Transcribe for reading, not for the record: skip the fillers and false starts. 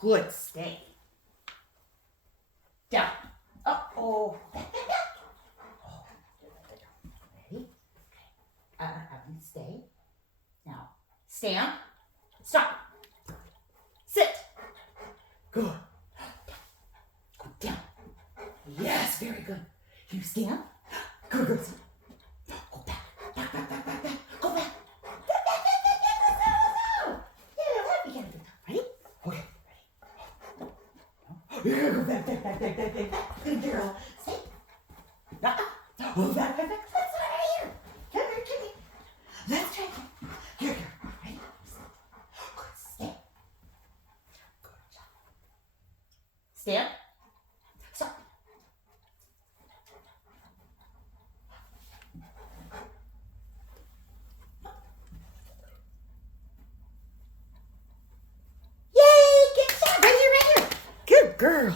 Good. Stay. Down. Up. Oh. Back, back, back. Oh. Ready? Okay. Stay. Now, stand. Stop. Sit. Good. Go down. Yes, very good. You stand. Good, good. Go back. Back, back, back, back, back. Go back. Back, back, back, back, back. Go. Yeah, we gotta do that. Ready? Okay, ready. Yeah, go back, back, back, back, back, back, back. Good girl. Stay. Back. Oh, back, back, back. Let's try right here. Come here, kitty. Let's try again. Here, here. Ready? Good. Stay. Good job. Stand. Stop. Yay! Good job. Right here, right here. Good girl.